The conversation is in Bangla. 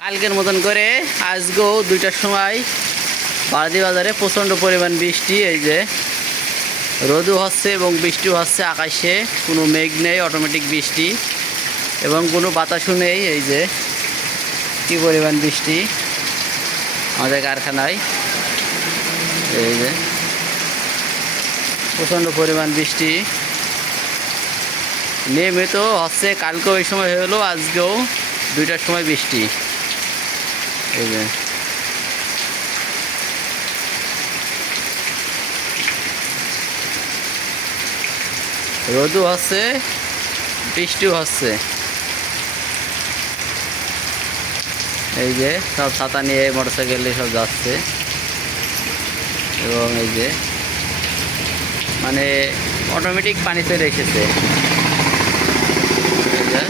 কালকের মতন করে আজকেও 2টার সময় বারদি বাজারে প্রচণ্ড পরিমাণ বৃষ্টি। এই যে রোদও হচ্ছে এবং বৃষ্টিও হচ্ছে, আকাশে কোনো মেঘ নেই, অটোমেটিক বৃষ্টি এবং কোনো বাতাসও নেই। এই যে কী পরিমাণ বৃষ্টি আমাদের কারখানায়, এই যে প্রচণ্ড পরিমাণ বৃষ্টি নিয়মিত হচ্ছে। কালকেও এই সময় হলো, আজকেও 2টার সময় বৃষ্টি। এই যে রোদও হচ্ছে, বৃষ্টিও হচ্ছে। এই যে সব ছাতা নিয়ে মোটরসাইকেল নিয়ে সব যাচ্ছে এবং এই যে মানে অটোমেটিক পানি চলে এসেছে। এই যে